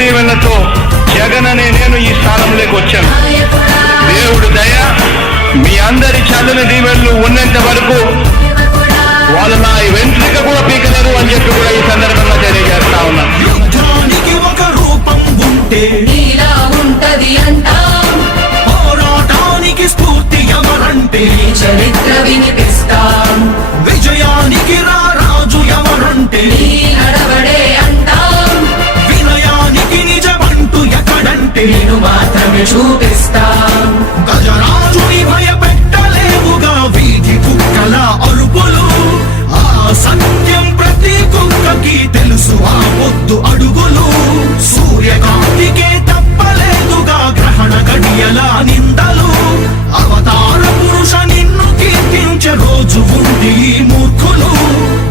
దీవెనతో జగన్ అనే నేను ఈ స్థానంలోకి వచ్చాను. దేవుడు దయ మీ అందరి చల్లని దీవెనలు ఉన్నంత వరకు వాళ్ళు నా వెంట్రుక కూడా పీకలేరు అని చెప్పి కూడా ఈ సందర్భంగా తెలియజేస్తా ఉన్నా. యుద్ధానికి ఒక రూపం ఉంటే నీలా ఉంటది అంటాం, పోరాటానికి స్ఫూర్తి ఎవరంటే చరిత్ర వినిపిస్తాం, విజయానికి రారాజు ఎవరంటే నీ నడవడే అంటాం, వినయానికి నిజమంటూ ఎక్కడంటే నేను మాత్రమే చూపిస్తాం. గజరాజుని భయపెట్టలేవుగా వీధి కుక్కల అరుపులు, ఆ సత్యం ప్రతి కుక్కకి తెలుసు ఆ పొద్దు అడుగులు, సూర్యకాంతికే తప్పలేదుగా గ్రహణ గడియల నిందలు, అవతార పురుష నిన్ను కీర్తించే రోజు ఉంది ఈ మూర్ఖులు,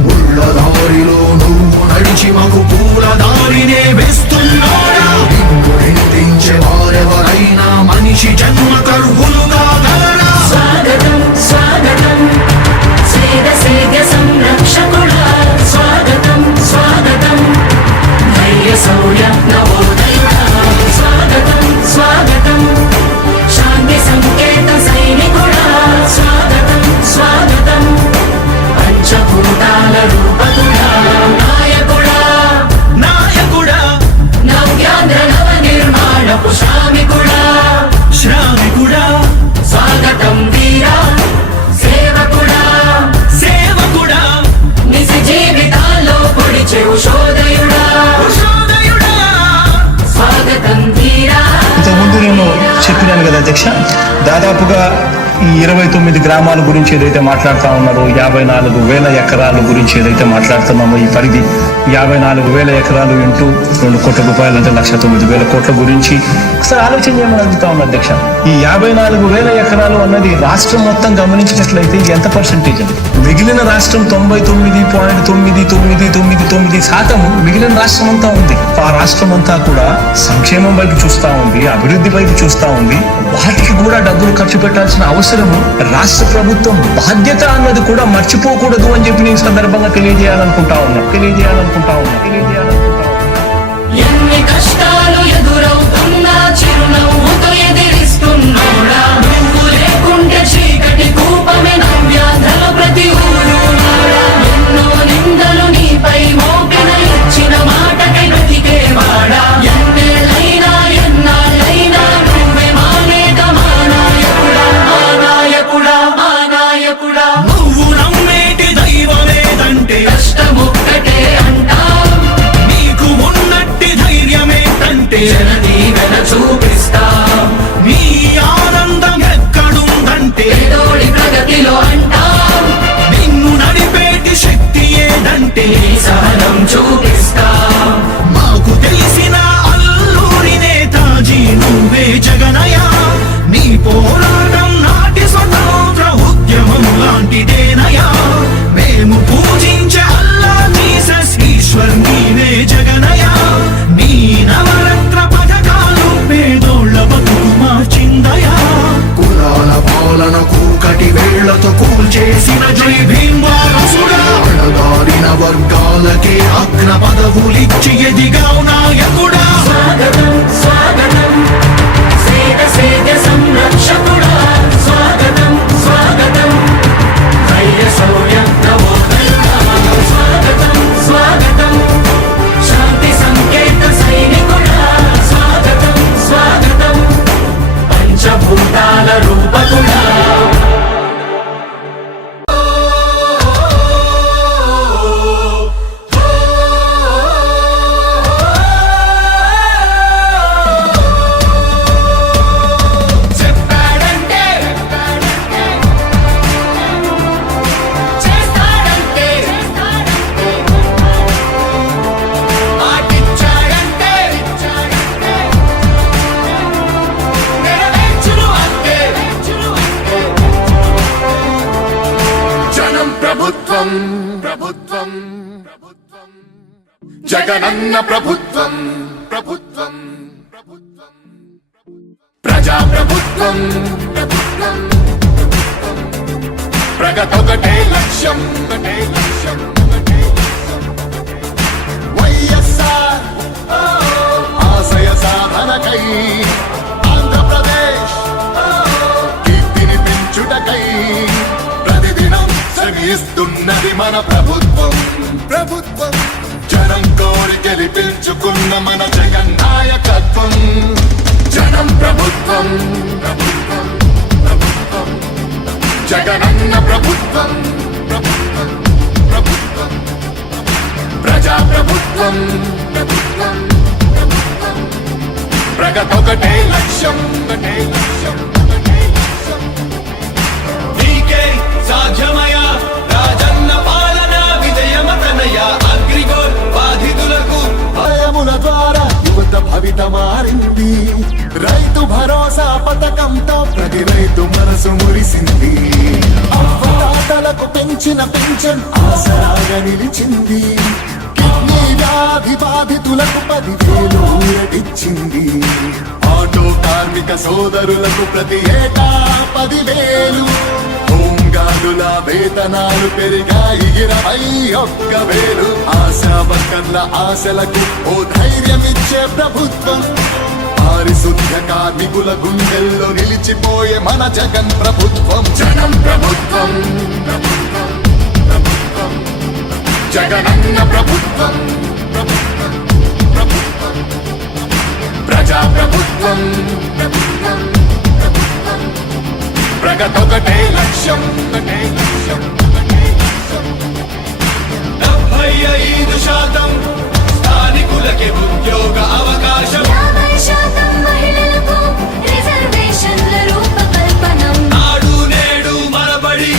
ముళ్ళ దారిలో నువ్వు నడిచి మాకు పూల దారినే వేస్తున్నాడా, నిన్ను నిందించే వారెవరైనా మనిషి జన్మ కర్హులుగా గలరా. స్వాగతం స్వాగతం సేద సేద్య సంరక్షకుడా, స్వాగతం స్వాగతం ధైర్య శౌర్య నవోదయుడా, స్వాగతం స్వాగతం శాంతి సంకేత సైనికుడా, స్వాగతం స్వాగతం పంచభూతాల రూపకుడా, నాయకుడా నాయకుడా నవ్యాంధ్ర నవ నిర్మాణపు శ్రామికుడా, శ్రామికుడా స్వాగతం వీరా సేవకుడా, సేవకుడా నిజ జీవితాల్లో పొడిచే ఉషోదయుడా, ఉషోదయుడా స్వాగతం వీరా. ఇంతకుముందు నేను చెప్పినాను కదా అధ్యక్ష, దాదాపుగా ఈ 29 గ్రామాల గురించి ఏదైతే మాట్లాడుతూ ఉన్నారో, 54,000 ఎకరాల గురించి ఏదైతే మాట్లాడుతున్నామో, ఈ పరిధి 54,000 ఎకరాలు ఇంటూ 2 కోట్ల రూపాయలు అంటే 1,09,000 కోట్ల గురించి ఒకసారి ఆలోచన చేయమని అడుగుతా ఉన్నా అధ్యక్ష. ఈ 54,000 ఎకరాలు అన్నది రాష్ట్రం మొత్తం గమనించినట్లయితే ఎంత పర్సెంటేజ్ అది? మిగిలిన రాష్ట్రం 99.999% మిగిలిన రాష్ట్రం అంతా ఉంది. ఆ రాష్ట్రం అంతా కూడా సంక్షేమం వైపు చూస్తా ఉంది, అభివృద్ధి వైపు చూస్తా ఉంది. వాటికి కూడా డబ్బులు ఖర్చు పెట్టాల్సిన అవసరము రాష్ట్ర ప్రభుత్వం బాధ్యత అన్నది కూడా మర్చిపోకూడదు అని చెప్పి నేను సందర్భంగా తెలియజేయాలనుకుంటా ఉన్నా. ఎన్ని కష్టాలు ఎదురవుతున్నా చిరునవ్వుతో ఎదిరిస్తున్నాడా, నువ్వు లేకుంటే చీకటి కూపమే నవ్యాంధ్రలో ప్రతి ఊరు నాడా, ఎన్నో నిందలు నీపై మోపిన ఇచ్చిన మాటకై బ్రతికేవాడా, ఎన్నేళ్ళైనా ఎన్నాళ్ళైనా నువ్వే మా నేత, మా నాయకుడా, మా నాయకుడా, మా నాయకుడా. నువ్వు నమ్మేటి దైవమేదంటే కష్టమొక్కటే అంటాం, నీకు ఉన్నట్టి ధైర్యమేంటంటే జనదీవెన చూపిస్తాం, నీ ఆనందం ఎక్కడుందంటే పేదోడి ప్రగతిలో అంటాం, నిన్ను నడిపేటి శక్తి ఏదంటే నీ సహనం చూపిస్తాం. మాకు తెలిసిన అల్లూరి నేతాజీ నువ్వే జగనయ, నీ పోరాటం నాటి స్వతంత్ర ఉద్యమం లాంటిదేనయా, మేము పూజించే అల్లా జీసస్ ఈశ్వర్ నీవే జగనయ, నీ నవరత్న పథకాలు పేదోళ్ళ బతుకు మార్చిందయా, కులాల పాలన కూకటి వేళ్లతో కూల్చేసిన జై భీమ్ వారసుడా, అణగారిన వర్గాలకే అగ్ర పదవులిచ్చి ఎదిగావు నాయకుడా. స్వాగతం స్వాగతం సేద సేద్య సంరక్షకుడా, స్వాగతం స్వాగతం ధైర్య శౌర్య నవోదయుడా, స్వాగతం స్వాగతం శాంతి సంకేత సైనికుడా, స్వాగతం స్వాగతం పంచభూతాల రూపకుడా. చెప్పాడంటే చేస్తాడంటే, మాటిచ్చాడంటే నెరవేర్చును అంతే. జనం ప్రభుత్వం ప్రభుత్వం ప్రభుత్వం జగనన్న ప్రభుత్వం ప్రభుత్వం ప్రభుత్వం ప్రజా ప్రభుత్వం ప్రభుత్వం ప్రగతొకటే లక్ష్యం ఒకటే లక్ష్యం ఒకటే లక్ష్యం వైఎస్ఆర్ కొనకై ఆంధ్రప్రదేశ్ కీర్తిని పెంచుటకై ప్రతిదినం శ్రమిస్తున్నది మన ప్రభుత్వం ప్రభుత్వం జనం కోరి గెలిపించుకున్న మన జగన్ నాయకత్వం జనం ప్రభుత్వం ప్రభుత్వం ప్రభుత్వం జగనన్న ప్రభుత్వం ప్రభుత్వం ప్రభుత్వం ప్రజా ప్రభుత్వం ప్రభుత్వం ప్రభుత్వం ప్రగతొకటే లక్ష్యం ఒకటే లక్ష్యం ఒకటే లక్ష్యం నీకే సాధ్యమయ రాజన్న పాలన విజయమతనయ అగ్రిగోల్ బాధితులకు భయముల ద్వారా యువత భవిత మారింది రైతు భరోసా పథకంతో ప్రతి రైతు మనసు మురిసింది అవ్వతాతలకు పెంచిన పెన్షన్ ఆసరాగా నిలిచింది కిడ్నీ వ్యాధి బాధితులకు 10,000 ఊరటిచ్చింది ఆటో కార్మిక సోదరులకు ప్రతి ఏటా 10,000 హోంగార్డుల వేతనాలు పెరిగాయి 21,000 ఆశా వర్కర్ల ఆశలకు ఓ ధైర్యమిచ్చే ప్రభుత్వం పారిశుద్ధ్య కార్మికుల గుండెల్లో నిలిచిపోయే మన జగన్ ప్రభుత్వం జనం ప్రభుత్వం ప్రభుత్వం ప్రభుత్వం జగనన్న ప్రభుత్వం ప్రభుత్వం ప్రభుత్వం ప్రజా ప్రభుత్వం ప్రభుత్వం ప్రభుత్వం ప్రగతొకటే లక్ష్యం ఒకటే లక్ష్యం ఒకటే లక్ష్యం 75% స్థానికులకి ఉద్యోగ అవకాశం 50% మహిళలకు రిజర్వేషన్ల రూపకల్పనం నాడు నేడు మనబడి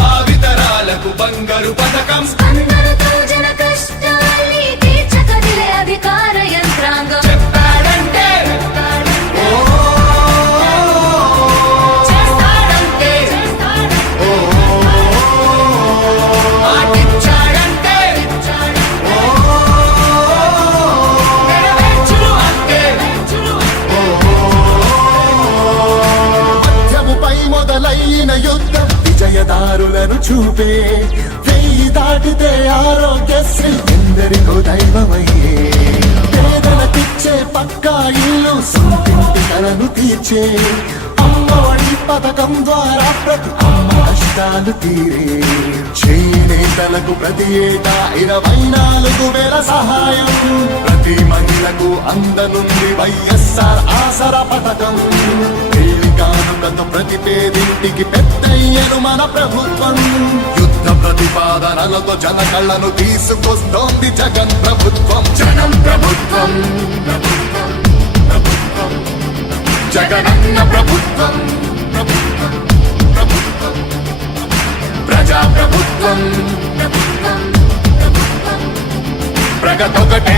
భావితరాలకు బంగారు పథకం అందరితో జన కష్టాల్ని తీర్చకదిలే అధికార యంత్రాంగం చెప్పాడంటే చేస్తాడంటే మాటిచ్చాడంటే నెరవేర్చును అంటే మధ్యముపై మొదలైన యుద్ధం విజయదారులను చూపే 1000 దాటితే ఆరోగ్యశ్రీ ఎందరికో దైవమయ్యే పేదలకిచ్చే పక్కా ఇల్లు సొంతింటి కలను తీర్చే అమ్మఒడి పథకం ద్వారా ప్రతి అమ్మ కష్టాలు తీరే చేనేతలకు ప్రతి ఏటా 24,000 సహాయం ప్రతి మహిళకు అందనుంది వైఎస్ఆర్ ఆసరా పథకం కానుకతో ప్రతి పేదింటికి పెద్దయ్యను మన ప్రభుత్వం యుద్ధ ప్రతిపాదనలతో జన కళ్ళను తీసుకొస్తోంది జగన్ ప్రభుత్వం జనం ప్రభుత్వం ప్రభుత్వం ప్రభుత్వం జగనన్న ప్రభుత్వం ప్రభుత్వం ప్రభుత్వం ప్రజా ప్రభుత్వం ప్రభుత్వం ప్రభుత్వం ప్రగతొకటే